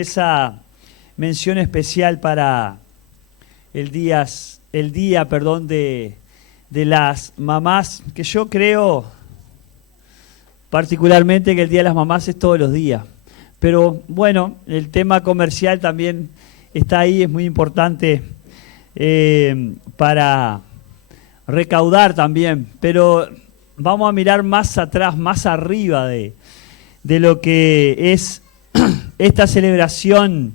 Esa mención especial para el día, de las mamás, que yo creo particularmente que el Día de las Mamás es todos los días. Pero bueno, el tema comercial también está ahí, es muy importante para recaudar también. Pero vamos a mirar más atrás, más arriba de lo que es esta celebración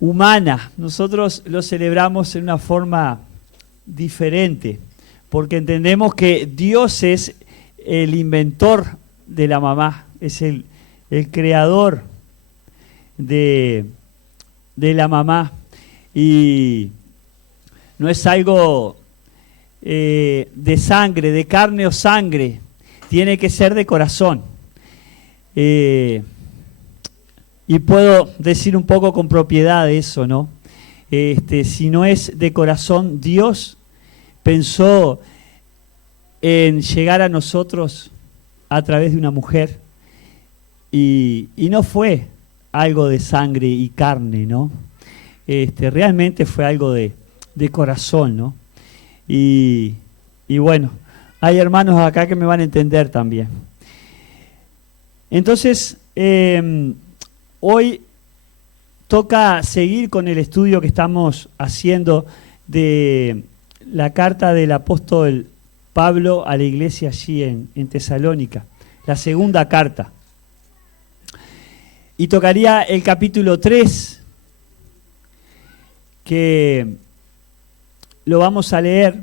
humana. Nosotros lo celebramos en una forma diferente, porque entendemos que Dios es el inventor de la mamá, es el creador de la mamá, y no es algo de sangre, de carne o sangre, tiene que ser de corazón. Y puedo decir un poco con propiedad de eso, ¿no? Si no es de corazón, Dios pensó en llegar a nosotros a través de una mujer, y no fue algo de sangre y carne, ¿no? Realmente fue algo de corazón, ¿no? Y bueno, hay hermanos acá que me van a entender también. Entonces, hoy toca seguir con el estudio que estamos haciendo de la carta del apóstol Pablo a la iglesia allí en Tesalónica, la segunda carta. Y tocaría el capítulo 3, que lo vamos a leer,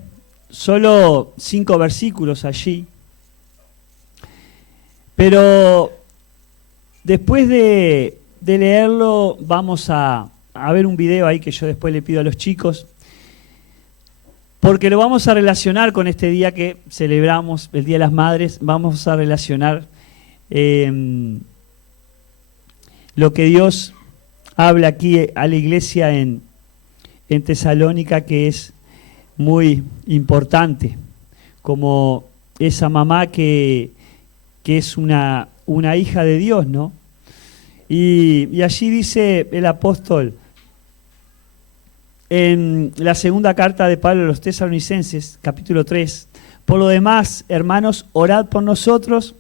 solo 5 versículos allí. Pero después de leerlo, vamos a ver un video ahí que yo después le pido a los chicos, porque lo vamos a relacionar con este día que celebramos, el Día de las Madres. Vamos a relacionar lo que Dios habla aquí a la iglesia en Tesalónica, que es muy importante, como esa mamá que es una hija de Dios, ¿no? Y allí dice el apóstol, en la segunda carta de Pablo a los Tesalonicenses, capítulo 3, por lo demás, hermanos, orad por nosotros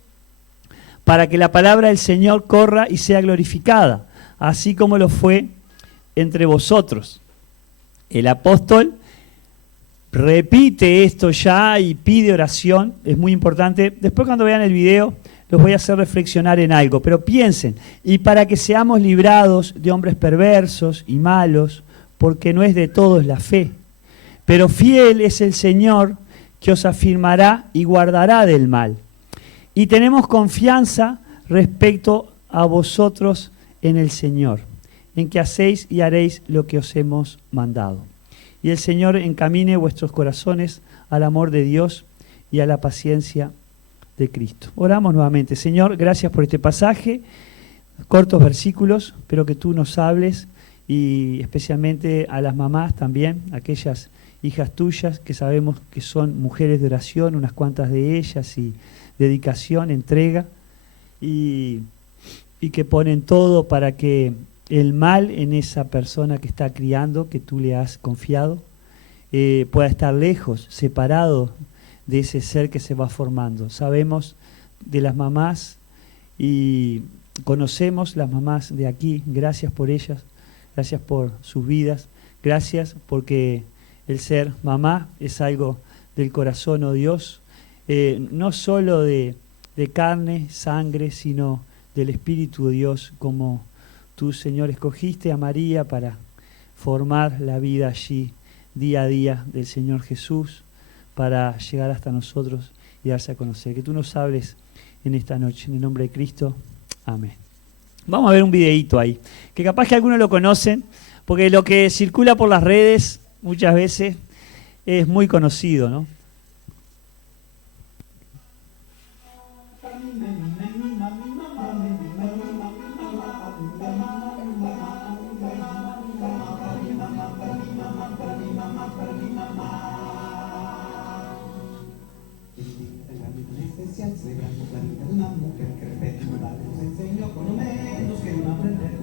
para que la palabra del Señor corra y sea glorificada, así como lo fue entre vosotros. El apóstol repite esto ya y pide oración, es muy importante. Después, cuando vean el video, los voy a hacer reflexionar en algo, pero piensen, y para que seamos librados de hombres perversos y malos, porque no es de todos la fe, pero fiel es el Señor que os afirmará y guardará del mal. Y tenemos confianza respecto a vosotros en el Señor, en que hacéis y haréis lo que os hemos mandado. Y el Señor encamine vuestros corazones al amor de Dios y a la paciencia de Cristo. Oramos nuevamente. Señor, gracias por este pasaje, cortos versículos, pero que tú nos hables, y especialmente a las mamás también, aquellas hijas tuyas que sabemos que son mujeres de oración, unas cuantas de ellas, y dedicación, entrega, y que ponen todo para que el mal en esa persona que está criando, que tú le has confiado, pueda estar lejos, separado de ese ser que se va formando. Sabemos de las mamás y conocemos las mamás de aquí. Gracias por ellas, gracias por sus vidas, gracias porque el ser mamá es algo del corazón, oh Dios, no solo de carne, sangre, sino del Espíritu de Dios, como tú, Señor, escogiste a María para formar la vida allí, día a día, del Señor Jesús, para llegar hasta nosotros y darse a conocer. Que tú nos hables en esta noche, en el nombre de Cristo. Amén. Vamos a ver un videíto ahí, que capaz que algunos lo conocen, porque lo que circula por las redes muchas veces es muy conocido, ¿no? Celebramos la vida de una mujer que repente una nos enseñó por lo menos que un aprender.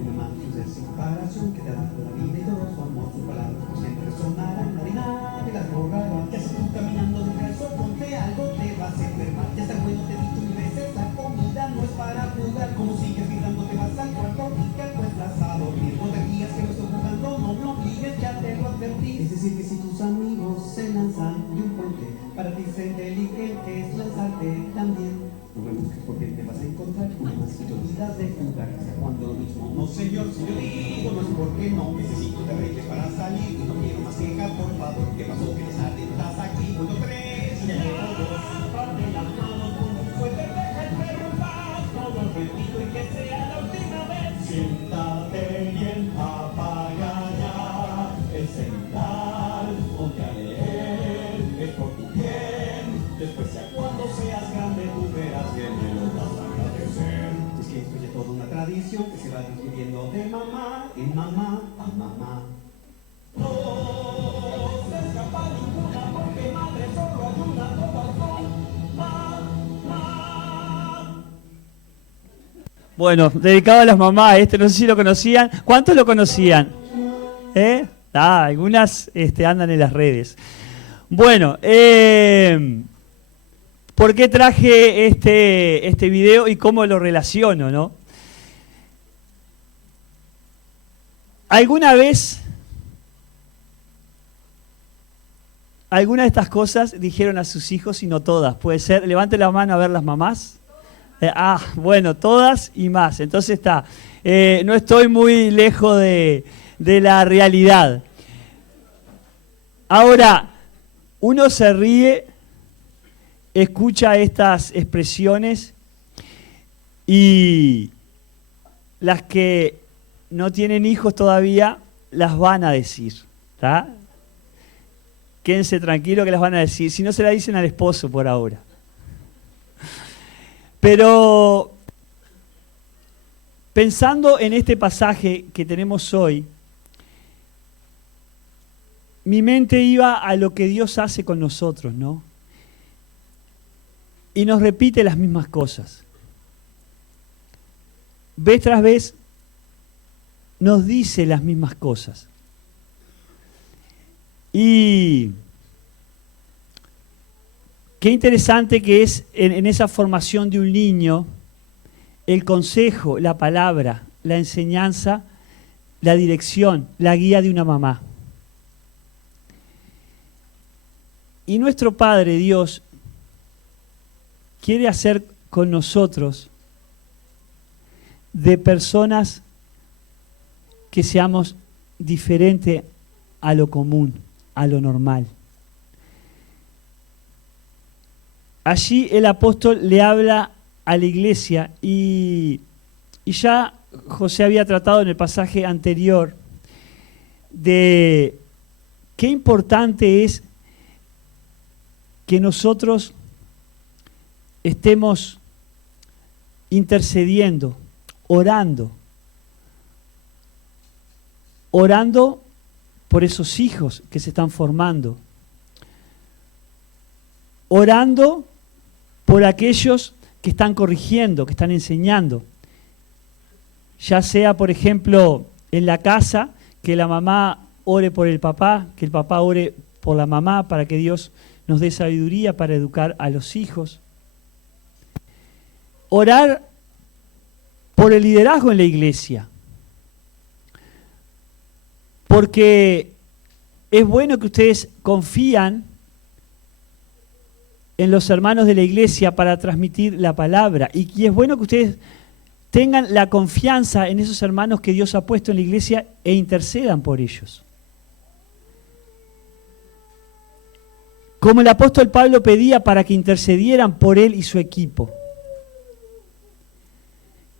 No, señor, si yo digo, no es porque no necesito de reyes para salir y no quiero más quejas, por favor. ¿Qué pasó? ¿Qué les atentas aquí? Bueno, tres, y todos, parte las manos, como fuerte, deja el perro en paz, todo repito y que sea la última vez. Siéntate bien, papagaya, el celular, ponte a leer, es por tu bien. Después ya cuando seas grande tú verás que me lo vas a agradecer. Es que esto es de toda una tradición que se va transmitiendo de mamá en mamá a mamá. No se escapa ninguna porque madre solo hay una, todas son mamá. Bueno, dedicado a las mamás, no sé si lo conocían. ¿Cuántos lo conocían? Algunas andan en las redes. Bueno, ¿por qué traje este video y cómo lo relaciono, no? ¿Alguna vez, alguna de estas cosas dijeron a sus hijos y no todas? Puede ser, levante la mano a ver las mamás. Bueno, todas y más. Entonces está, no estoy muy lejos de la realidad. Ahora, uno se ríe, escucha estas expresiones y las que no tienen hijos todavía las van a decir, ¿tá? Quédense tranquilos que las van a decir, si no se la dicen al esposo por ahora. Pero pensando en este pasaje que tenemos hoy, mi mente iba a lo que Dios hace con nosotros, ¿no? Y nos repite las mismas cosas. Vez tras vez nos dice las mismas cosas. Y qué interesante que es en esa formación de un niño, el consejo, la palabra, la enseñanza, la dirección, la guía de una mamá. Y nuestro Padre Dios quiere hacer con nosotros de personas que seamos diferentes a lo común, a lo normal. Allí el apóstol le habla a la iglesia y ya José había tratado en el pasaje anterior de qué importante es que nosotros estemos intercediendo, orando por esos hijos que se están formando, orando por aquellos que están corrigiendo, que están enseñando, ya sea, por ejemplo, en la casa, que la mamá ore por el papá, que el papá ore por la mamá, para que Dios nos dé sabiduría para educar a los hijos. Orar por el liderazgo en la iglesia, porque es bueno que ustedes confían en los hermanos de la iglesia para transmitir la palabra, y es bueno que ustedes tengan la confianza en esos hermanos que Dios ha puesto en la iglesia e intercedan por ellos. Como el apóstol Pablo pedía para que intercedieran por él y su equipo.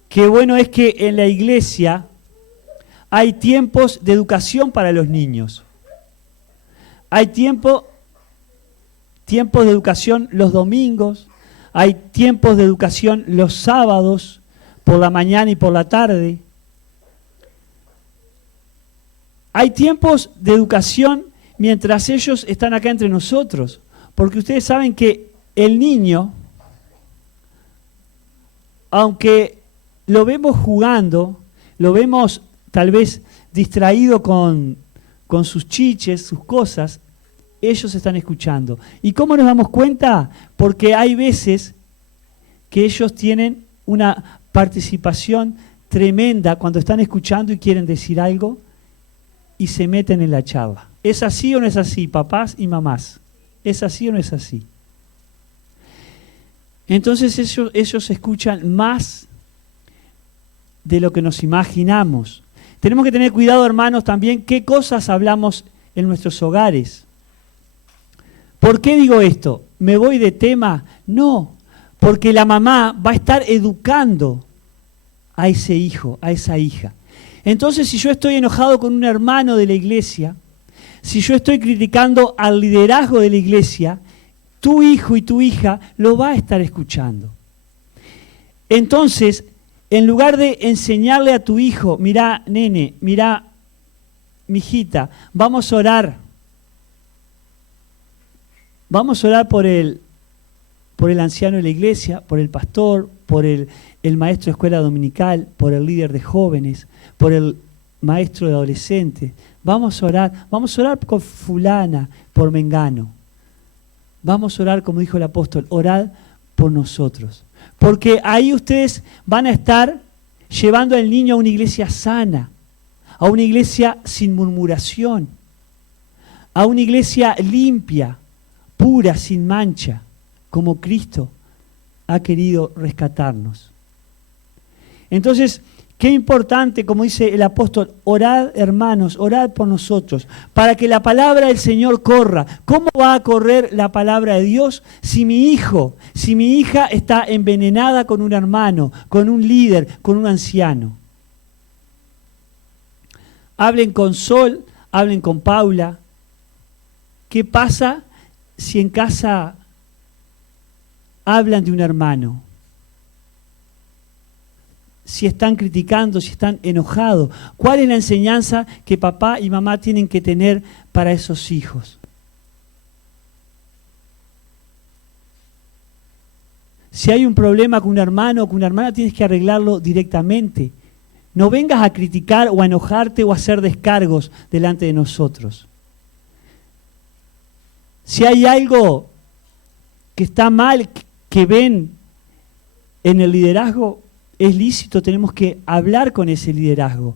Qué bueno es que en la iglesia hay tiempos de educación para los niños. Hay tiempos de educación los domingos, hay tiempos de educación los sábados, por la mañana y por la tarde. Hay tiempos de educación mientras ellos están acá entre nosotros, porque ustedes saben que el niño, aunque lo vemos jugando, lo vemos tal vez distraído con sus chiches, sus cosas, ellos están escuchando. ¿Y cómo nos damos cuenta? Porque hay veces que ellos tienen una participación tremenda cuando están escuchando y quieren decir algo y se meten en la charla. ¿Es así o no es así, papás y mamás? ¿Es así o no es así? Entonces ellos escuchan más de lo que nos imaginamos. Tenemos que tener cuidado, hermanos, también qué cosas hablamos en nuestros hogares. ¿Por qué digo esto? ¿Me voy de tema? No, porque la mamá va a estar educando a ese hijo, a esa hija. Entonces, si yo estoy enojado con un hermano de la iglesia, si yo estoy criticando al liderazgo de la iglesia, tu hijo y tu hija lo va a estar escuchando. Entonces, en lugar de enseñarle a tu hijo, mirá, nene, mirá, mijita, vamos a orar. Vamos a orar por el anciano de la iglesia, por el pastor, por el maestro de escuela dominical, por el líder de jóvenes, por el maestro de adolescentes. Vamos a orar con fulana, por mengano. Vamos a orar, como dijo el apóstol, orad por nosotros. Porque ahí ustedes van a estar llevando al niño a una iglesia sana, a una iglesia sin murmuración, a una iglesia limpia, pura, sin mancha, como Cristo ha querido rescatarnos. Entonces, qué importante, como dice el apóstol, orad, hermanos, orad por nosotros, para que la palabra del Señor corra. ¿Cómo va a correr la palabra de Dios si mi hijo, si mi hija está envenenada con un hermano, con un líder, con un anciano? Hablen con Sol, hablen con Paula. ¿Qué pasa si en casa hablan de un hermano? Si están criticando, si están enojados. ¿Cuál es la enseñanza que papá y mamá tienen que tener para esos hijos? Si hay un problema con un hermano o con una hermana, tienes que arreglarlo directamente. No vengas a criticar o a enojarte o a hacer descargos delante de nosotros. Si hay algo que está mal, que ven en el liderazgo, es lícito, tenemos que hablar con ese liderazgo,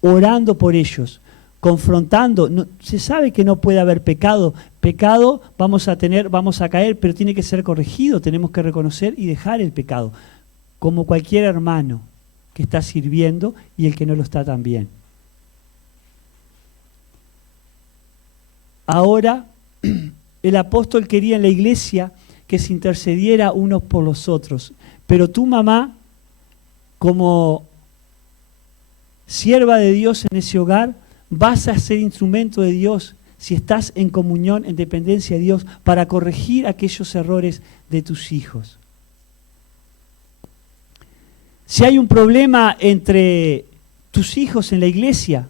orando por ellos, confrontando. No, se sabe que no puede haber pecado. Pecado vamos a caer, pero tiene que ser corregido. Tenemos que reconocer y dejar el pecado, como cualquier hermano que está sirviendo y el que no lo está también. Ahora, el apóstol quería en la iglesia que se intercediera unos por los otros, pero tu mamá, como sierva de Dios en ese hogar, vas a ser instrumento de Dios si estás en comunión, en dependencia de Dios, para corregir aquellos errores de tus hijos. Si hay un problema entre tus hijos en la iglesia,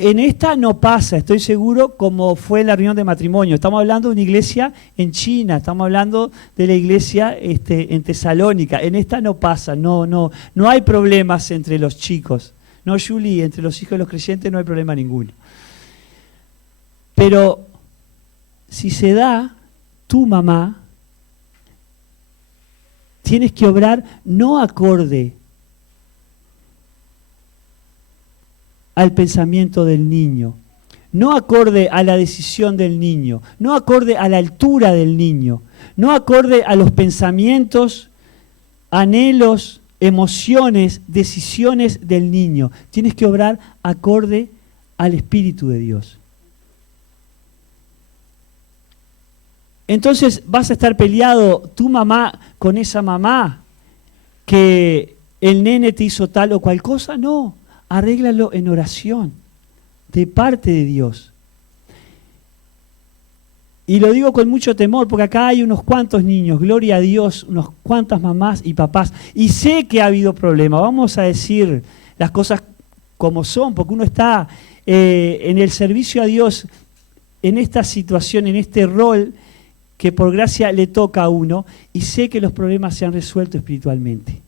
en esta no pasa, estoy seguro, como fue en la reunión de matrimonio. Estamos hablando de una iglesia en China, estamos hablando de la iglesia en Tesalónica. En esta no pasa, no hay problemas entre los chicos. No, Julie, entre los hijos de los creyentes no hay problema ninguno. Pero si se da, tu mamá, tienes que obrar no acorde al pensamiento del niño, no acorde a la decisión del niño, no acorde a la altura del niño, no acorde a los pensamientos, anhelos, emociones, decisiones del niño. Tienes que obrar acorde al Espíritu de Dios. Entonces vas a estar peleado tu mamá con esa mamá que el nene te hizo tal o cual cosa. No, arréglalo en oración, de parte de Dios. Y lo digo con mucho temor, porque acá hay unos cuantos niños, gloria a Dios, unos cuantas mamás y papás, y sé que ha habido problemas. Vamos a decir las cosas como son, porque uno está en el servicio a Dios, en esta situación, en este rol que por gracia le toca a uno, y sé que los problemas se han resuelto espiritualmente.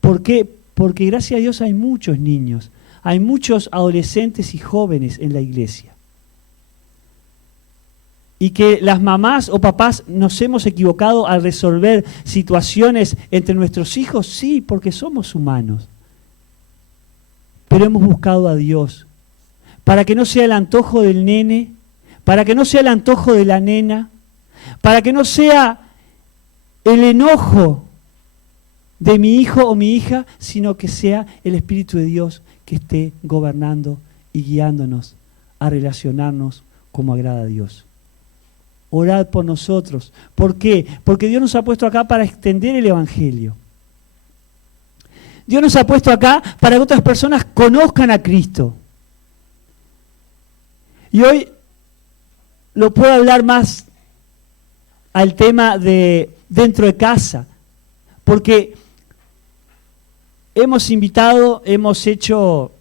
¿Por qué? Porque gracias a Dios hay muchos niños, hay muchos adolescentes y jóvenes en la iglesia. Y que las mamás o papás nos hemos equivocado al resolver situaciones entre nuestros hijos, sí, porque somos humanos. Pero hemos buscado a Dios, para que no sea el antojo del nene, para que no sea el antojo de la nena, para que no sea el enojo de mi hijo o mi hija, sino que sea el Espíritu de Dios que esté gobernando y guiándonos a relacionarnos como agrada a Dios. Orad por nosotros. ¿Por qué? Porque Dios nos ha puesto acá para extender el Evangelio. Dios nos ha puesto acá para que otras personas conozcan a Cristo. Y hoy lo puedo hablar más al tema de dentro de casa, porque hemos invitado, hemos hecho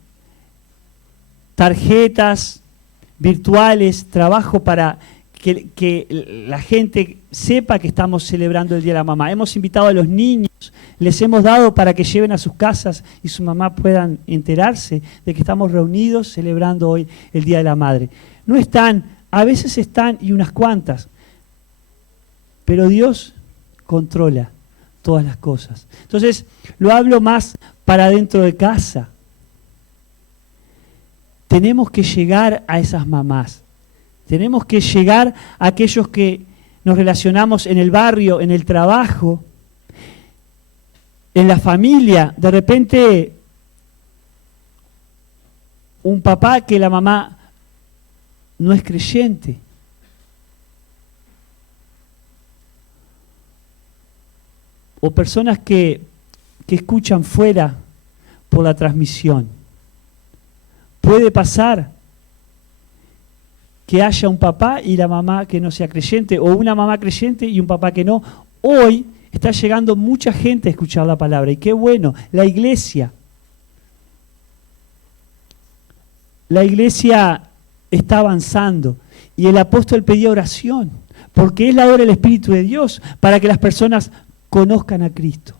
tarjetas virtuales, trabajo para que la gente sepa que estamos celebrando el Día de la Mamá. Hemos invitado a los niños, les hemos dado para que lleven a sus casas y su mamá puedan enterarse de que estamos reunidos celebrando hoy el Día de la Madre. No están, a veces están y unas cuantas, pero Dios controla todas las cosas. Entonces, lo hablo más para dentro de casa. Tenemos que llegar a esas mamás. Tenemos que llegar a aquellos que nos relacionamos en el barrio, en el trabajo, en la familia. De repente, un papá que la mamá no es creyente. O personas que escuchan fuera por la transmisión. Puede pasar que haya un papá y la mamá que no sea creyente, o una mamá creyente y un papá que no. Hoy está llegando mucha gente a escuchar la palabra, y qué bueno. La iglesia está avanzando, y el apóstol pedía oración, porque es la hora del Espíritu de Dios, para que las personas conozcan a Cristo.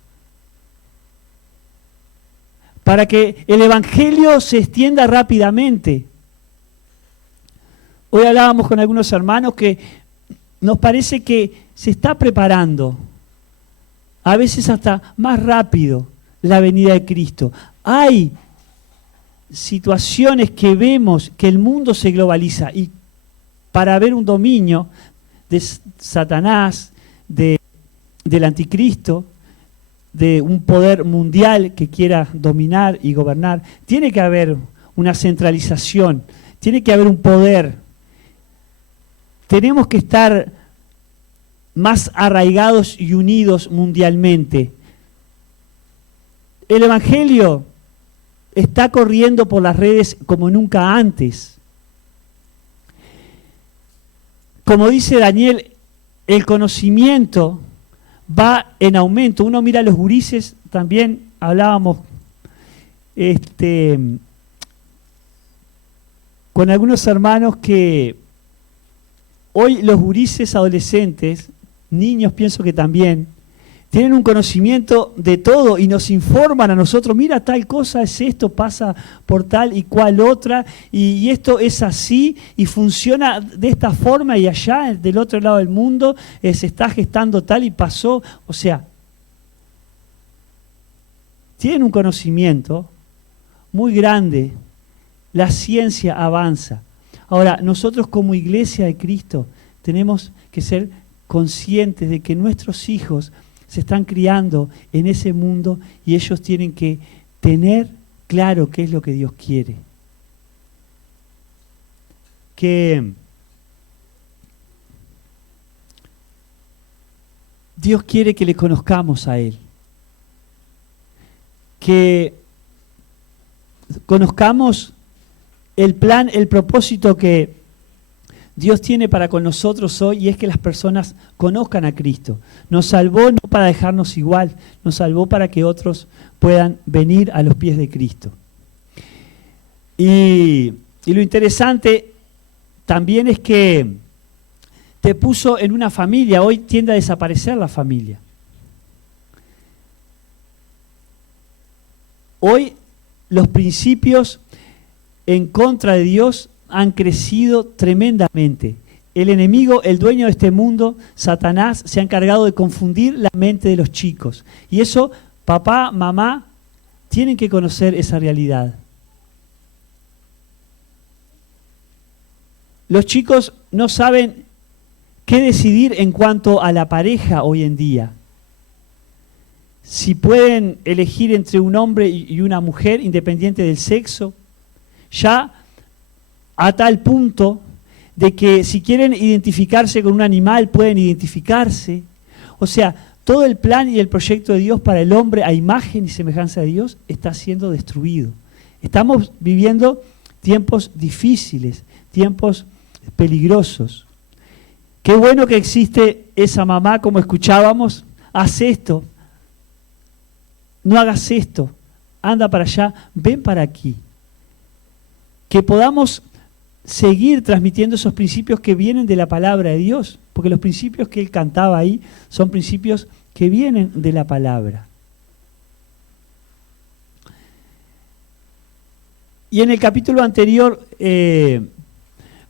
Para que el Evangelio se extienda rápidamente. Hoy hablábamos con algunos hermanos que nos parece que se está preparando, a veces hasta más rápido, la venida de Cristo. Hay situaciones que vemos que el mundo se globaliza, y para haber un dominio de Satanás, del anticristo, de un poder mundial que quiera dominar y gobernar, tiene que haber una centralización, tiene que haber un poder. Tenemos que estar más arraigados y unidos mundialmente. El Evangelio está corriendo por las redes como nunca antes. Como dice Daniel, el conocimiento va en aumento. Uno mira a los gurises, también hablábamos con algunos hermanos que hoy los gurises adolescentes, niños pienso que también, tienen un conocimiento de todo y nos informan a nosotros, mira, tal cosa es esto, pasa por tal y cual otra, y esto es así y funciona de esta forma, y allá del otro lado del mundo se está gestando tal y pasó. O sea, tienen un conocimiento muy grande, la ciencia avanza. Ahora, nosotros como Iglesia de Cristo tenemos que ser conscientes de que nuestros hijos se están criando en ese mundo, y ellos tienen que tener claro qué es lo que Dios quiere. Que Dios quiere que le conozcamos a Él. Que conozcamos el plan, el propósito que Dios tiene para con nosotros hoy, y es que las personas conozcan a Cristo. Nos salvó no para dejarnos igual, nos salvó para que otros puedan venir a los pies de Cristo. Y lo interesante también es que te puso en una familia. Hoy tiende a desaparecer la familia. Hoy los principios en contra de Dios han crecido tremendamente. El enemigo, el dueño de este mundo, Satanás, se ha encargado de confundir la mente de los chicos. Y eso, papá, mamá, tienen que conocer esa realidad. Los chicos no saben qué decidir en cuanto a la pareja hoy en día. si pueden elegir entre un hombre y una mujer, independiente del sexo, ya a tal punto de que si quieren identificarse con un animal, pueden identificarse. O sea, todo el plan y el proyecto de Dios para el hombre a imagen y semejanza de Dios está siendo destruido. Estamos viviendo tiempos difíciles, tiempos peligrosos. Qué bueno que existe esa mamá, como escuchábamos, haz esto, no hagas esto, anda para allá, ven para aquí. Que podamos seguir transmitiendo esos principios que vienen de la palabra de Dios, porque los principios que él cantaba ahí son principios que vienen de la palabra. Y en el capítulo anterior,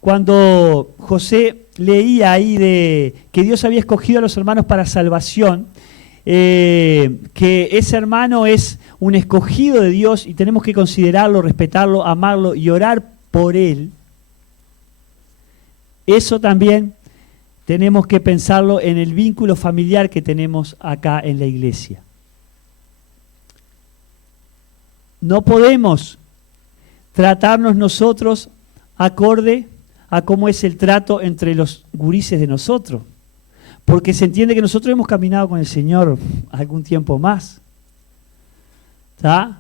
cuando José leía ahí de que Dios había escogido a los hermanos para salvación, que ese hermano es un escogido de Dios y tenemos que considerarlo, respetarlo, amarlo y orar por él, eso también tenemos que pensarlo en el vínculo familiar que tenemos acá en la iglesia. No podemos tratarnos nosotros acorde a cómo es el trato entre los gurises de nosotros, porque se entiende que nosotros hemos caminado con el Señor algún tiempo más. ¿Está?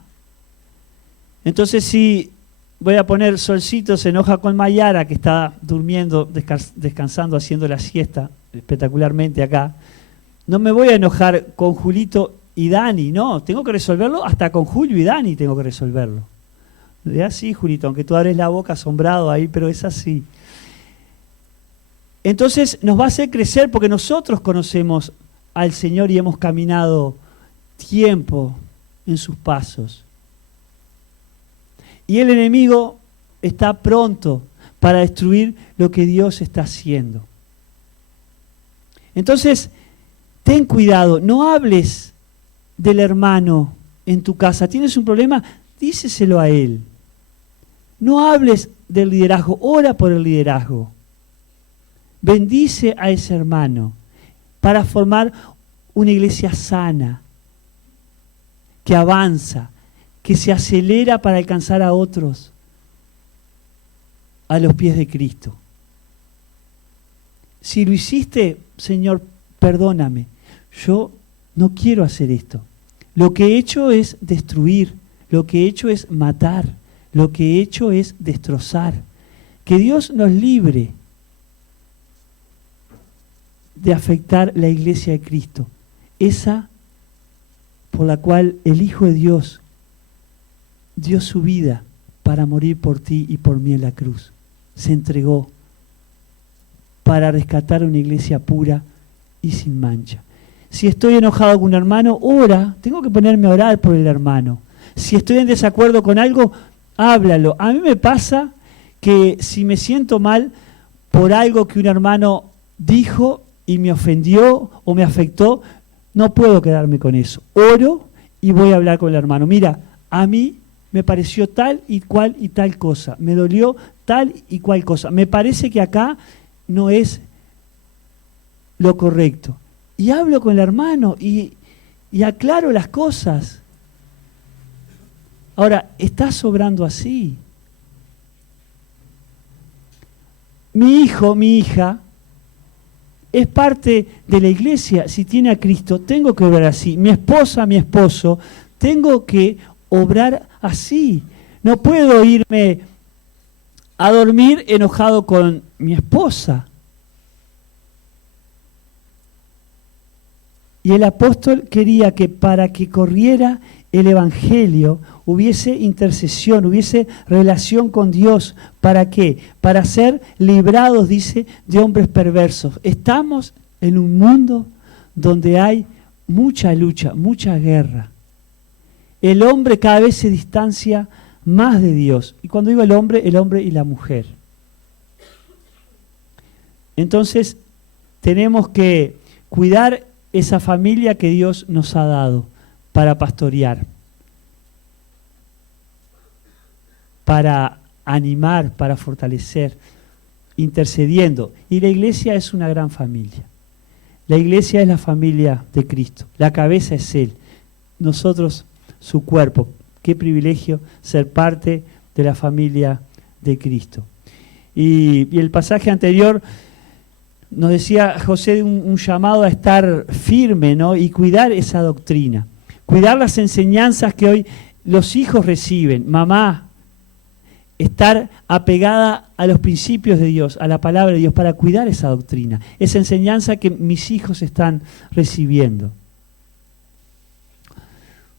Entonces, si voy a poner Solcito se enoja con Mayara, que está durmiendo, descansando, haciendo la siesta espectacularmente acá, no me voy a enojar con Julito y Dani, no, tengo que resolverlo hasta con Julio y Dani tengo que resolverlo. Es así, Julito, aunque tú abres la boca asombrado ahí, pero es así. Entonces nos va a hacer crecer porque nosotros conocemos al Señor y hemos caminado tiempo en sus pasos. Y el enemigo está pronto para destruir lo que Dios está haciendo. Entonces, ten cuidado, no hables del hermano en tu casa. ¿Tienes un problema? Díceselo a él. No hables del liderazgo, ora por el liderazgo. Bendice a ese hermano para formar una iglesia sana, que avanza, que se acelera para alcanzar a otros a los pies de Cristo. Si lo hiciste, Señor, perdóname. Yo no quiero hacer esto. Lo que he hecho es destruir, lo que he hecho es matar, lo que he hecho es destrozar. Que Dios nos libre de afectar la iglesia de Cristo, esa por la cual el Hijo de Dios dio su vida para morir por ti y por mí en la cruz. Se entregó para rescatar una iglesia pura y sin mancha. Si estoy enojado con un hermano, ora, tengo que ponerme a orar por el hermano. Si estoy en desacuerdo con algo, háblalo. A mí me pasa que si me siento mal por algo que un hermano dijo y me ofendió o me afectó, no puedo quedarme con eso. Oro y voy a hablar con el hermano. Mira, a mí me pareció tal y tal cosa, me dolió tal y cual cosa, me parece que acá no es lo correcto. Y hablo con el hermano y aclaro las cosas. Ahora, ¿estás obrando así? Mi hijo, mi hija, es parte de la iglesia. Si tiene a Cristo, tengo que obrar así. Mi esposa, mi esposo, tengo que obrar así. No puedo irme a dormir enojado con mi esposa. Y el apóstol quería que para que corriera el evangelio hubiese intercesión, hubiese relación con Dios. ¿Para qué? Para ser librados, dice, de hombres perversos. Estamos en un mundo donde hay mucha lucha, mucha guerra. El hombre cada vez se distancia más de Dios. Y cuando digo el hombre y la mujer. Entonces, tenemos que cuidar esa familia que Dios nos ha dado para pastorear, para animar, para fortalecer, intercediendo. Y la iglesia es una gran familia. La iglesia es la familia de Cristo. La cabeza es Él. nosotros su cuerpo. Qué privilegio ser parte de la familia de Cristo. Y el pasaje anterior nos decía José un llamado a estar firme, ¿no? Y cuidar esa doctrina, cuidar las enseñanzas que hoy los hijos reciben. Mamá, estar apegada a los principios de Dios, a la palabra de Dios, para cuidar esa doctrina, esa enseñanza que mis hijos están recibiendo.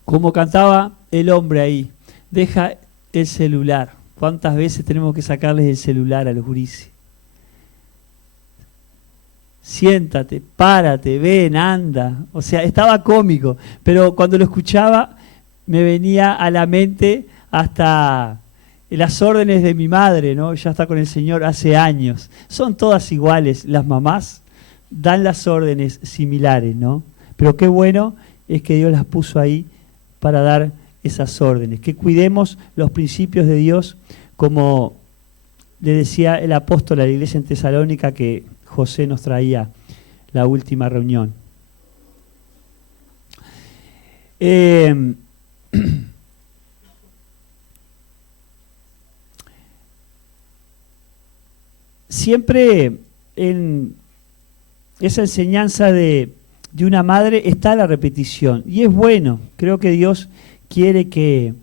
Como cantaba el hombre ahí, deja el celular. ¿Cuántas veces tenemos que sacarles el celular a los gurises? Siéntate, párate, ven, anda. O sea, estaba cómico, pero cuando lo escuchaba me venía a la mente hasta las órdenes de mi madre, ¿no? Ya está con el Señor hace años. Son todas iguales, las mamás dan las órdenes similares, ¿no? Pero qué bueno es que Dios las puso ahí para dar esas órdenes, que cuidemos los principios de Dios, como le decía el apóstol a la iglesia en Tesalónica que José nos traía la última reunión. Siempre en esa enseñanza de una madre está la repetición, y es bueno. Creo que Dios quiere que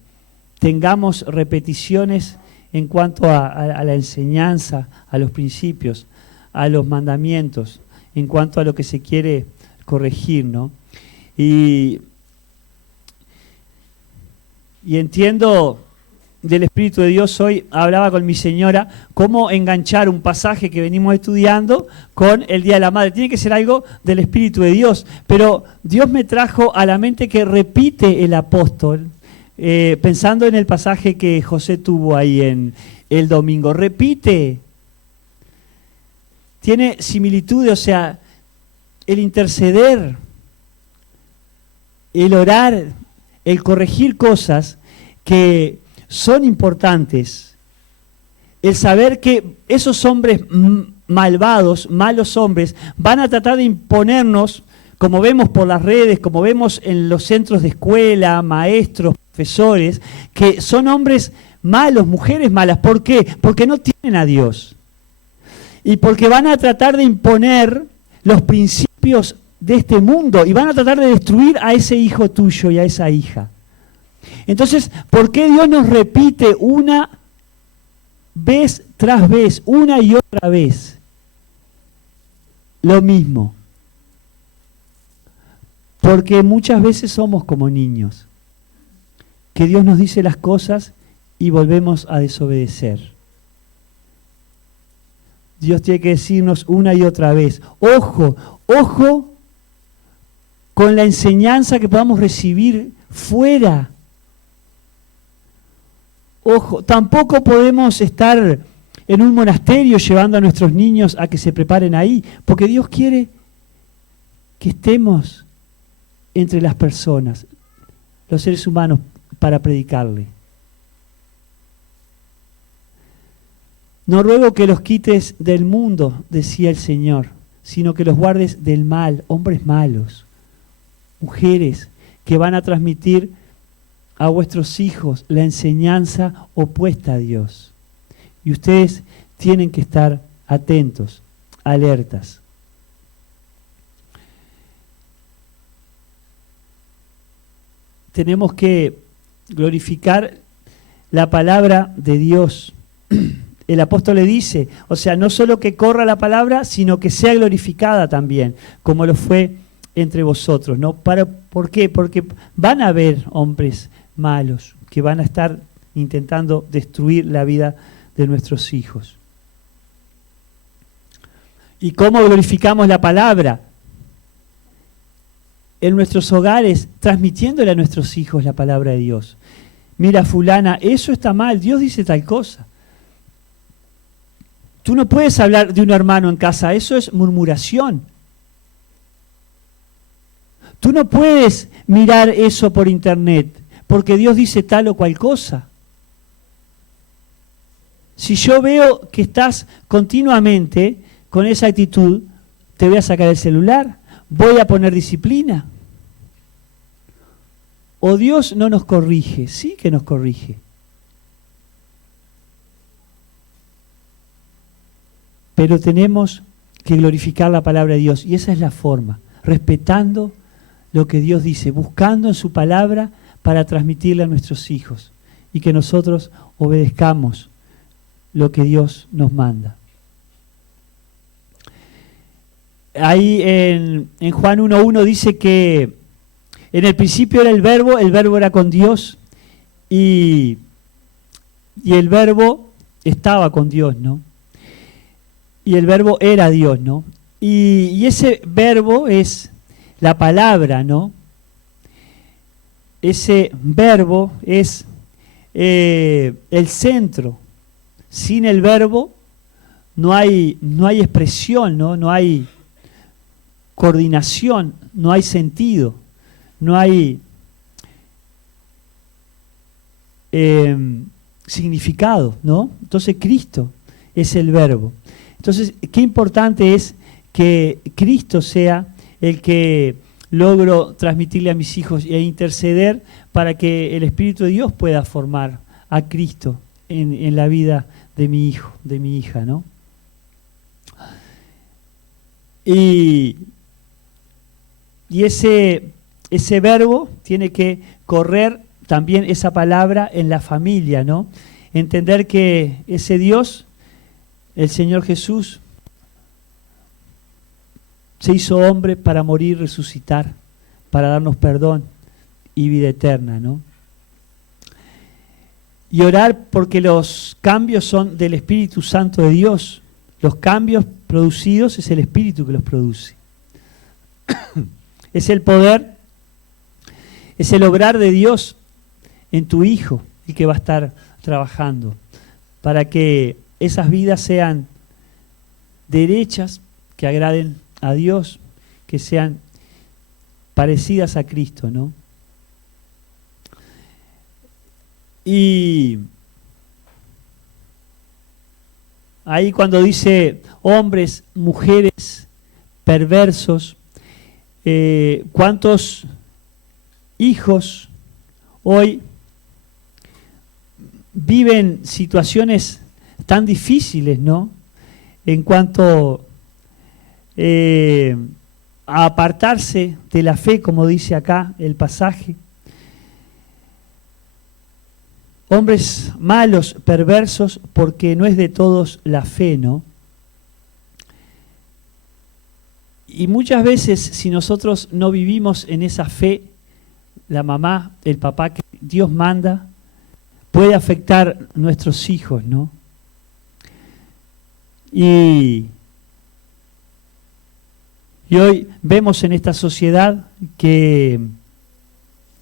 tengamos repeticiones en cuanto a la enseñanza, a los principios, a los mandamientos, en cuanto a lo que se quiere corregir, ¿no? Y entiendo del Espíritu de Dios. Hoy hablaba con mi señora cómo enganchar un pasaje que venimos estudiando con el Día de la Madre. Tiene que ser algo del Espíritu de Dios, pero Dios me trajo a la mente que repite el apóstol, pensando en el pasaje que José tuvo ahí en el domingo. Repite, tiene similitudes, o sea, el interceder, el orar, el corregir cosas que son importantes, el saber que esos hombres malvados, malos hombres, van a tratar de imponernos, como vemos por las redes, como vemos en los centros de escuela, maestros, profesores, que son hombres malos, mujeres malas. ¿Por qué? Porque no tienen a Dios. Y porque van a tratar de imponer los principios de este mundo y van a tratar de destruir a ese hijo tuyo y a esa hija. Entonces, ¿por qué Dios nos repite una vez tras vez, una y otra vez, lo mismo? Porque muchas veces somos como niños, que Dios nos dice las cosas y volvemos a desobedecer. Dios tiene que decirnos una y otra vez, ojo, ojo con la enseñanza que podamos recibir fuera. Ojo, tampoco podemos estar en un monasterio llevando a nuestros niños a que se preparen ahí, porque Dios quiere que estemos entre las personas, los seres humanos, para predicarle. No ruego que los quites del mundo, decía el Señor, sino que los guardes del mal, hombres malos, mujeres que van a transmitir a vuestros hijos la enseñanza opuesta a Dios. Y ustedes tienen que estar atentos, alertas. Tenemos que glorificar la palabra de Dios. El apóstol le dice, o sea, no solo que corra la palabra, sino que sea glorificada también, como lo fue entre vosotros, ¿no? ¿Por qué? Porque van a haber hombres malos que van a estar intentando destruir la vida de nuestros hijos. ¿Y cómo glorificamos la palabra? En nuestros hogares, transmitiéndole a nuestros hijos la palabra de Dios. Mira, fulana, eso está mal, Dios dice tal cosa. Tú no puedes hablar de un hermano en casa, eso es murmuración. Tú no puedes mirar eso por internet, porque Dios dice tal o cual cosa. Si yo veo que estás continuamente con esa actitud, te voy a sacar el celular, voy a poner disciplina. o Dios no nos corrige. Sí que nos corrige. Pero tenemos que glorificar la palabra de Dios, y esa es la forma, respetando lo que Dios dice, buscando en su palabra para transmitirle a nuestros hijos, y que nosotros obedezcamos lo que Dios nos manda. Ahí en Juan 1:1 dice que en el principio era el verbo era con Dios, y el verbo estaba con Dios, ¿no? Y el verbo era Dios, ¿no? Y ese verbo es la palabra, ¿no? Ese verbo es el centro. Sin el verbo no hay expresión, ¿no? No hay coordinación, no hay sentido, no hay significado, ¿no? Entonces Cristo es el verbo. Entonces, qué importante es que Cristo sea el que logro transmitirle a mis hijos e interceder para que el Espíritu de Dios pueda formar a Cristo en la vida de mi hijo, de mi hija, ¿no? Y ese verbo tiene que correr también esa palabra en la familia, ¿no? Entender que ese Dios, el Señor Jesús, se hizo hombre para morir, resucitar, para darnos perdón y vida eterna, ¿no? Y orar porque los cambios son del Espíritu Santo de Dios. Los cambios producidos es el Espíritu que los produce. Es el poder, es el obrar de Dios en tu hijo el que va a estar trabajando para que esas vidas sean derechas, que agraden a Dios, que sean parecidas a Cristo, ¿no? Y ahí cuando dice hombres, mujeres, perversos, ¿cuántos hijos hoy viven situaciones tan difíciles, ¿no? En cuanto a apartarse de la fe, como dice acá el pasaje. Hombres malos, perversos, porque no es de todos la fe, ¿no? Y muchas veces, si nosotros no vivimos en esa fe, la mamá, el papá que Dios manda, puede afectar a nuestros hijos, ¿no? Y hoy vemos en esta sociedad que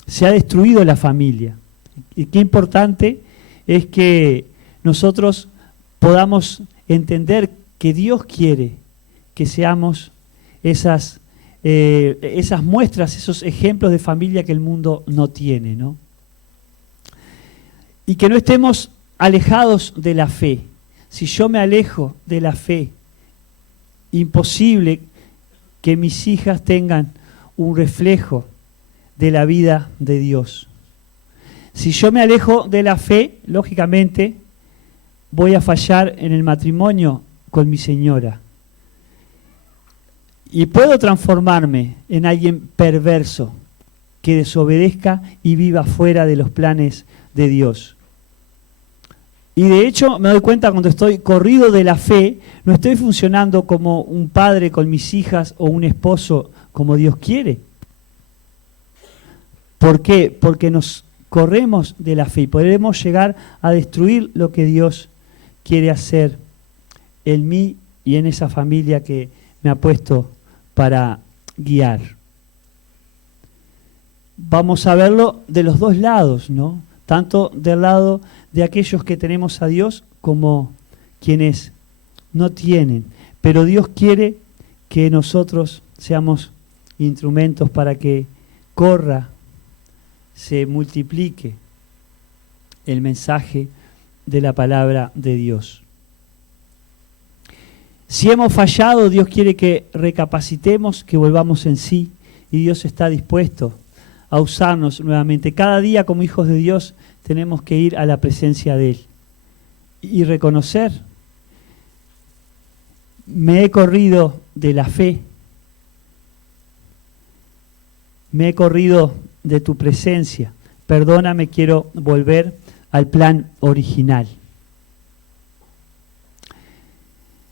se ha destruido la familia. Y qué importante es que nosotros podamos entender que Dios quiere que seamos esas muestras, esos ejemplos de familia que el mundo no tiene, ¿no? Y que no estemos alejados de la fe. Si yo me alejo de la fe, imposible que mis hijas tengan un reflejo de la vida de Dios. Si yo me alejo de la fe, lógicamente voy a fallar en el matrimonio con mi señora. Y puedo transformarme en alguien perverso que desobedezca y viva fuera de los planes de Dios. Y de hecho me doy cuenta cuando estoy corrido de la fe, no estoy funcionando como un padre con mis hijas o un esposo como Dios quiere. ¿Por qué? Porque nos corremos de la fe y podremos llegar a destruir lo que Dios quiere hacer en mí y en esa familia que me ha puesto para guiar. Vamos a verlo de los dos lados, ¿no? Tanto del lado de aquellos que tenemos a Dios como quienes no tienen. Pero Dios quiere que nosotros seamos instrumentos para que corra, se multiplique el mensaje de la palabra de Dios. Si hemos fallado, Dios quiere que recapacitemos, que volvamos en sí, y Dios está dispuesto a usarnos nuevamente. Cada día como hijos de Dios tenemos que ir a la presencia de Él y reconocer, me he corrido de la fe, me he corrido de tu presencia, perdóname, quiero volver al plan original.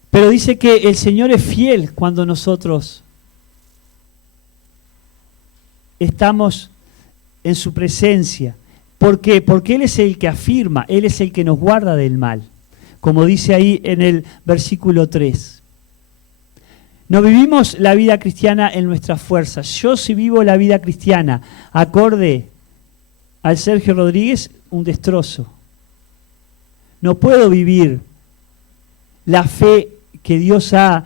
Pero dice que el Señor es fiel cuando nosotros estamos en su presencia. ¿Por qué? Porque Él es el que afirma, Él es el que nos guarda del mal. Como dice ahí en el versículo 3. No vivimos la vida cristiana en nuestras fuerzas. Yo si vivo la vida cristiana acorde al Sergio Rodríguez, un destrozo. No puedo vivir la fe que Dios ha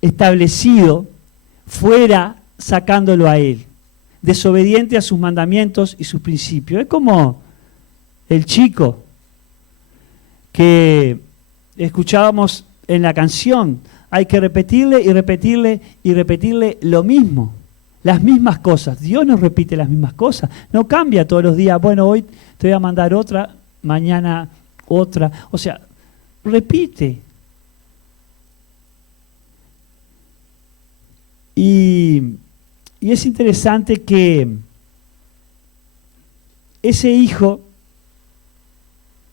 establecido fuera sacándolo a Él, desobediente a sus mandamientos y sus principios. Es como el chico que escuchábamos en la canción, hay que repetirle y repetirle y repetirle lo mismo, las mismas cosas. Dios nos repite las mismas cosas, no cambia todos los días, bueno, hoy te voy a mandar otra, mañana otra, o sea, repite. Y es interesante que ese hijo,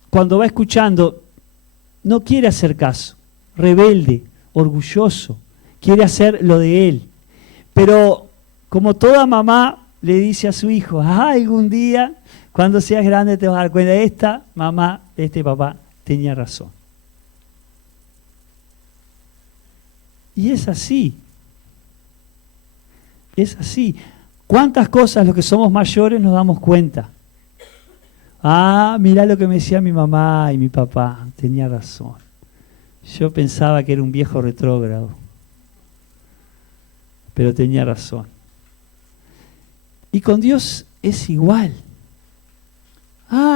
cuando va escuchando, no quiere hacer caso, rebelde, orgulloso, quiere hacer lo de él. Pero como toda mamá le dice a su hijo, algún día, cuando seas grande te vas a dar cuenta, esta mamá, este papá tenía razón. Y es así. Es así. ¿Cuántas cosas los que somos mayores nos damos cuenta? Mirá lo que me decía mi mamá y mi papá, tenía razón. Yo pensaba que era un viejo retrógrado, pero tenía razón. Y con Dios es igual.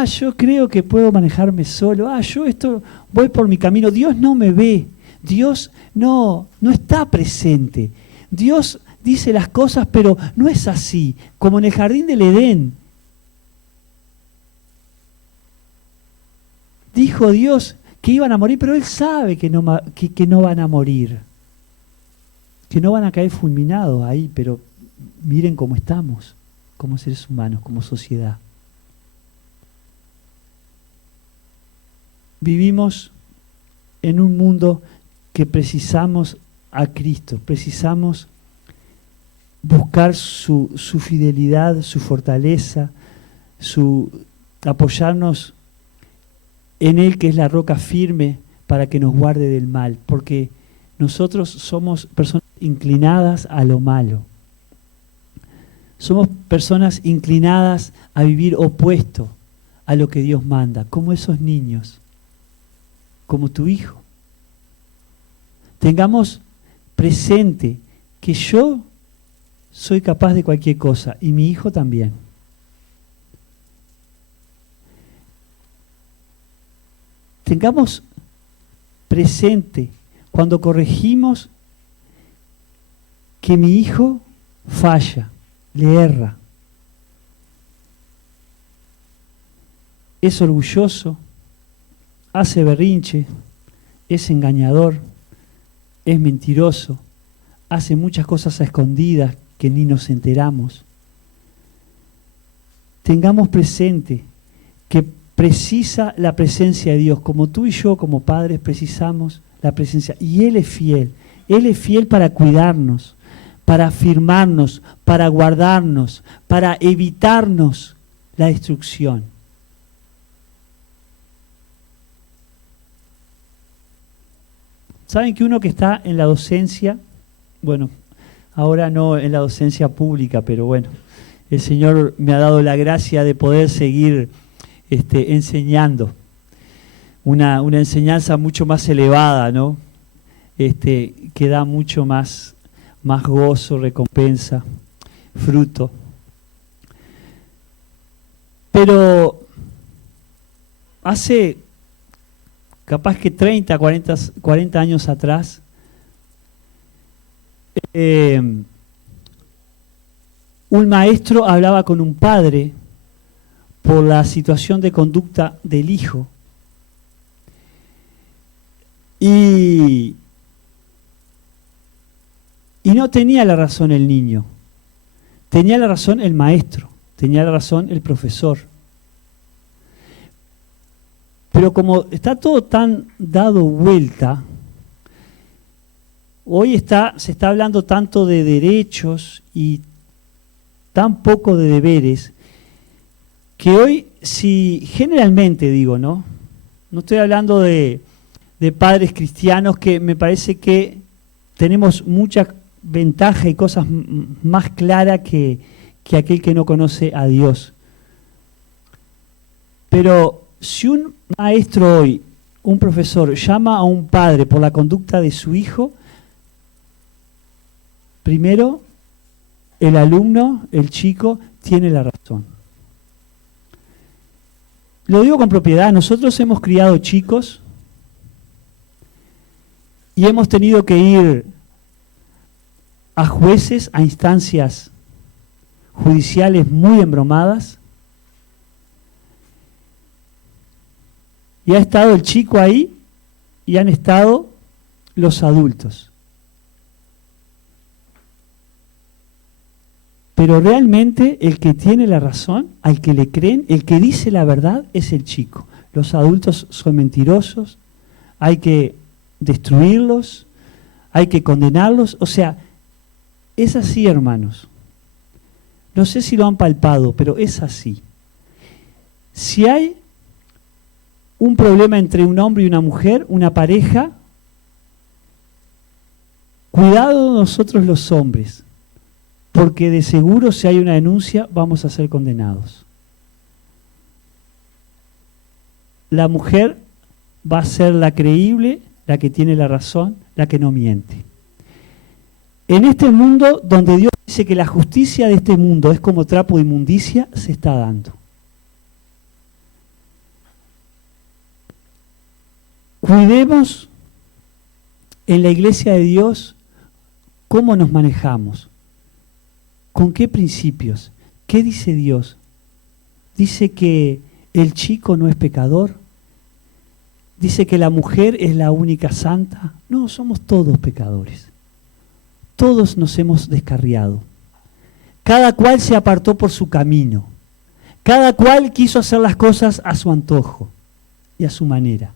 Yo creo que puedo manejarme solo. Yo esto voy por mi camino. Dios no me ve. Dios no está presente. Dios dice las cosas, pero no es así. Como en el jardín del Edén. Dijo Dios que iban a morir, pero Él sabe que no van a morir. Que no van a caer fulminados ahí, pero miren cómo estamos, como seres humanos, como sociedad. Vivimos en un mundo que precisamos a Cristo, precisamos buscar su fidelidad, su fortaleza, apoyarnos en Él, que es la roca firme para que nos guarde del mal, porque nosotros somos personas inclinadas a lo malo. Somos personas inclinadas a vivir opuesto a lo que Dios manda, como esos niños, como tu hijo. Tengamos presente que yo soy capaz de cualquier cosa y mi hijo también. Tengamos presente cuando corregimos que mi hijo falla, le erra. Es orgulloso, hace berrinche, es engañador, es mentiroso, hace muchas cosas a escondidas que ni nos enteramos. Tengamos presente que precisa la presencia de Dios, como tú y yo como padres precisamos la presencia. Y Él es fiel para cuidarnos, para afirmarnos, para guardarnos, para evitarnos la destrucción. ¿Saben que uno que está en la docencia, bueno, ahora no en la docencia pública, pero bueno, el Señor me ha dado la gracia de poder seguir enseñando una enseñanza mucho más elevada, ¿no? Que da mucho más gozo, recompensa, fruto. Pero hace capaz que 30, 40 años atrás, un maestro hablaba con un padre por la situación de conducta del hijo. Y no tenía la razón el niño, tenía la razón el maestro, tenía la razón el profesor. Pero como está todo tan dado vuelta, hoy se está hablando tanto de derechos y tan poco de deberes, que hoy, si generalmente digo, ¿no? No estoy hablando de padres cristianos, que me parece que tenemos mucha ventaja y cosas más claras que aquel que no conoce a Dios. Pero si un maestro hoy, un profesor, llama a un padre por la conducta de su hijo, primero el alumno, el chico, tiene la razón. Lo digo con propiedad, nosotros hemos criado chicos y hemos tenido que ir a jueces, a instancias judiciales muy embromadas, y ha estado el chico ahí y han estado los adultos. Pero realmente el que tiene la razón, al que le creen, el que dice la verdad es el chico. Los adultos son mentirosos, hay que destruirlos, hay que condenarlos. O sea, es así, hermanos. No sé si lo han palpado, pero es así. Si hay un problema entre un hombre y una mujer, una pareja, cuidado nosotros los hombres, porque de seguro si hay una denuncia vamos a ser condenados. La mujer va a ser la creíble, la que tiene la razón, la que no miente. En este mundo donde Dios dice que la justicia de este mundo es como trapo de inmundicia, se está dando. Cuidemos en la iglesia de Dios cómo nos manejamos, con qué principios, qué dice Dios. Dice que el chico no es pecador, dice que la mujer es la única santa. No, somos todos pecadores. Todos nos hemos descarriado. Cada cual se apartó por su camino. Cada cual quiso hacer las cosas a su antojo y a su manera.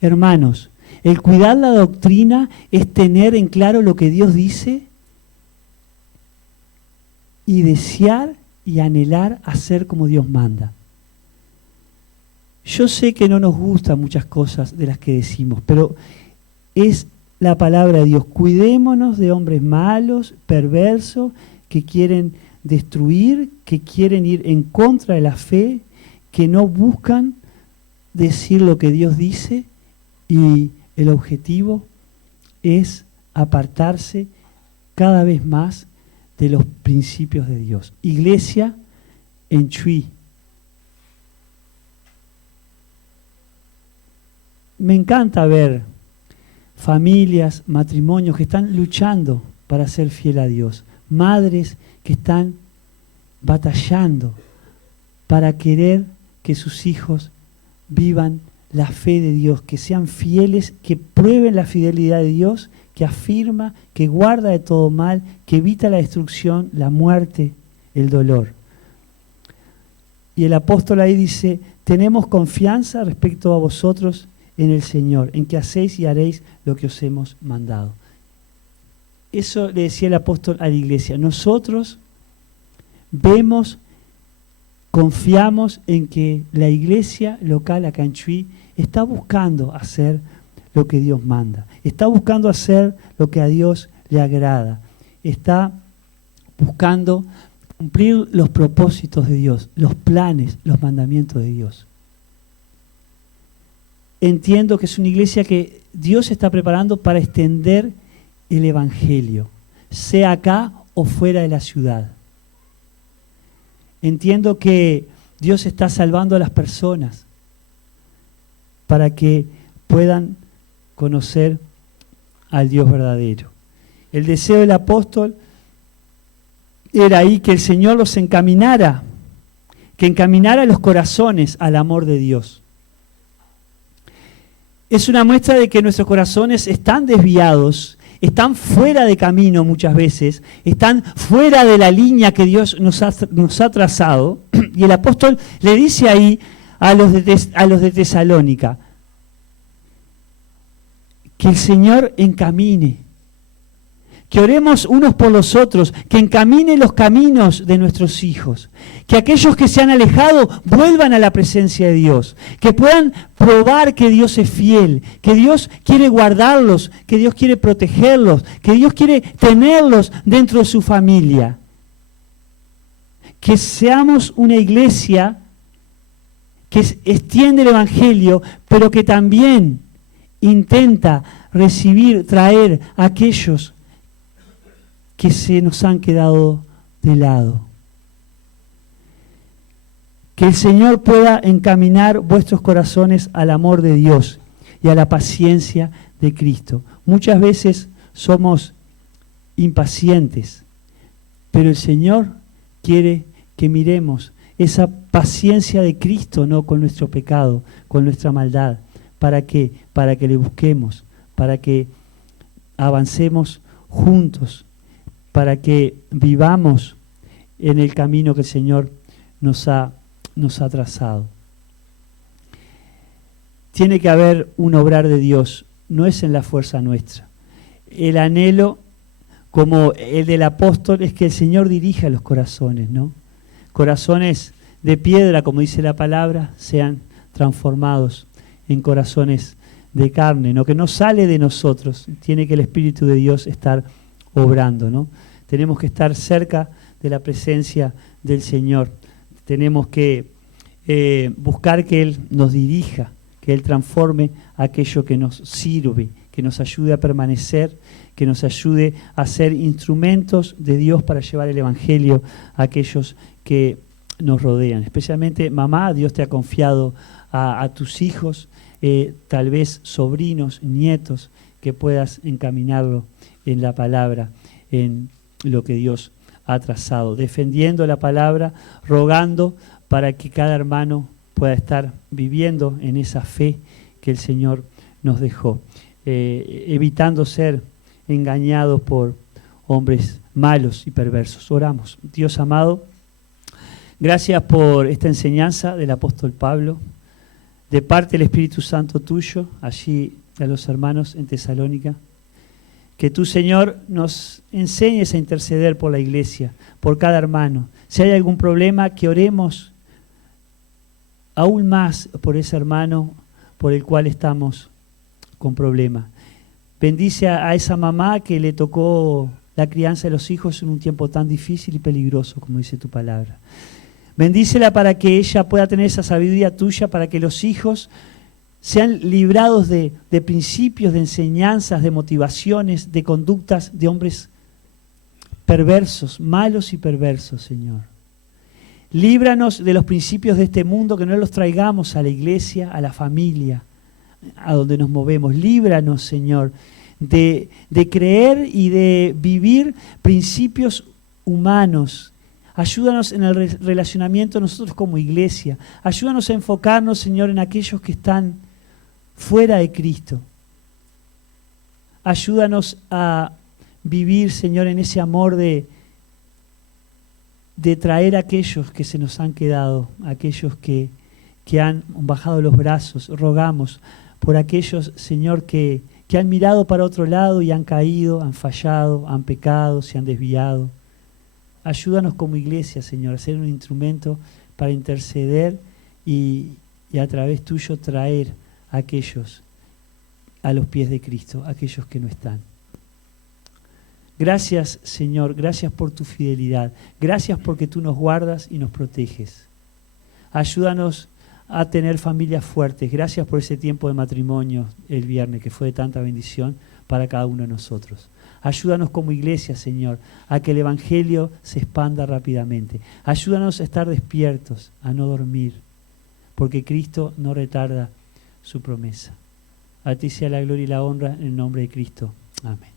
Hermanos, el cuidar la doctrina es tener en claro lo que Dios dice y desear y anhelar hacer como Dios manda. Yo sé que no nos gustan muchas cosas de las que decimos, pero es la palabra de Dios. Cuidémonos de hombres malos, perversos, que quieren destruir, que quieren ir en contra de la fe, que no buscan decir lo que Dios dice, y el objetivo es apartarse cada vez más de los principios de Dios. Iglesia en Chuy. Me encanta ver familias, matrimonios que están luchando para ser fiel a Dios. Madres que están batallando para querer que sus hijos vivan la fe de Dios, que sean fieles, que prueben la fidelidad de Dios, que afirma, que guarda de todo mal, que evita la destrucción, la muerte, el dolor. Y el apóstol ahí dice, tenemos confianza respecto a vosotros en el Señor, en que hacéis y haréis lo que os hemos mandado. Eso le decía el apóstol a la iglesia. Nosotros vemos, confiamos en que la iglesia local acá en Chuy está buscando hacer lo que Dios manda. Está buscando hacer lo que a Dios le agrada. Está buscando cumplir los propósitos de Dios, los planes, los mandamientos de Dios. Entiendo que es una iglesia que Dios está preparando para extender el Evangelio, sea acá o fuera de la ciudad. Entiendo que Dios está salvando a las personas para que puedan conocer al Dios verdadero. El deseo del apóstol era ahí que el Señor los encaminara, que encaminara los corazones al amor de Dios. Es una muestra de que nuestros corazones están desviados, están fuera de camino muchas veces, están fuera de la línea que Dios nos ha trazado. Y el apóstol le dice ahí a los de Tesalónica que el Señor encamine, que oremos unos por los otros, que encamine los caminos de nuestros hijos, que aquellos que se han alejado vuelvan a la presencia de Dios, que puedan probar que Dios es fiel, que Dios quiere guardarlos, que Dios quiere protegerlos, que Dios quiere tenerlos dentro de su familia. Que seamos una iglesia que extiende el Evangelio, pero que también intenta recibir, traer a aquellos que se nos han quedado de lado. Que el Señor pueda encaminar vuestros corazones al amor de Dios y a la paciencia de Cristo. Muchas veces somos impacientes, pero el Señor quiere que miremos esa paciencia de Cristo, no con nuestro pecado, con nuestra maldad. ¿Para qué? Para que le busquemos, para que avancemos juntos, para que vivamos en el camino que el Señor nos ha trazado. Tiene que haber un obrar de Dios, no es en la fuerza nuestra. El anhelo, como el del apóstol, es que el Señor dirija los corazones, ¿no? Corazones de piedra, como dice la palabra, sean transformados en corazones de carne, ¿no? Que no sale de nosotros, tiene que el Espíritu de Dios estar obrando, ¿no? Tenemos que estar cerca de la presencia del Señor. Tenemos que buscar que Él nos dirija, que Él transforme aquello que nos sirve, que nos ayude a permanecer, que nos ayude a ser instrumentos de Dios para llevar el Evangelio a aquellos que nos rodean. Especialmente, mamá, Dios te ha confiado a tus hijos, tal vez sobrinos, nietos, que puedas encaminarlo en la palabra, en lo que Dios ha trazado, defendiendo la palabra, rogando para que cada hermano pueda estar viviendo en esa fe que el Señor nos dejó, evitando ser engañados por hombres malos y perversos. Oramos. Dios amado, gracias por esta enseñanza del apóstol Pablo, de parte del Espíritu Santo tuyo, allí a los hermanos en Tesalónica. Que tú, Señor, nos enseñes a interceder por la iglesia, por cada hermano. Si hay algún problema, que oremos aún más por ese hermano por el cual estamos con problema. Bendice a esa mamá que le tocó la crianza de los hijos en un tiempo tan difícil y peligroso, como dice tu palabra. Bendícela para que ella pueda tener esa sabiduría tuya, para que los hijos sean librados de principios, de enseñanzas, de motivaciones, de conductas de hombres perversos, malos y perversos, Señor. Líbranos de los principios de este mundo, que no los traigamos a la iglesia, a la familia, a donde nos movemos. Líbranos, Señor, de creer y de vivir principios humanos. Ayúdanos en el relacionamiento nosotros como iglesia. Ayúdanos a enfocarnos, Señor, en aquellos que están fuera de Cristo. Ayúdanos a vivir, Señor, en ese amor de traer a aquellos que se nos han quedado, aquellos que han bajado los brazos. Rogamos por aquellos, Señor, que han mirado para otro lado y han caído, han fallado, han pecado, se han desviado. Ayúdanos como iglesia, Señor, a ser un instrumento para interceder y a través tuyo traer a aquellos a los pies de Cristo, a aquellos que no están. Gracias, Señor, gracias por tu fidelidad. Gracias porque tú nos guardas y nos proteges. Ayúdanos a tener familias fuertes. Gracias por ese tiempo de matrimonio el viernes, que fue de tanta bendición para cada uno de nosotros. Ayúdanos como iglesia, Señor, a que el Evangelio se expanda rápidamente. Ayúdanos a estar despiertos, a no dormir, porque Cristo no retarda su promesa. A ti sea la gloria y la honra en el nombre de Cristo. Amén.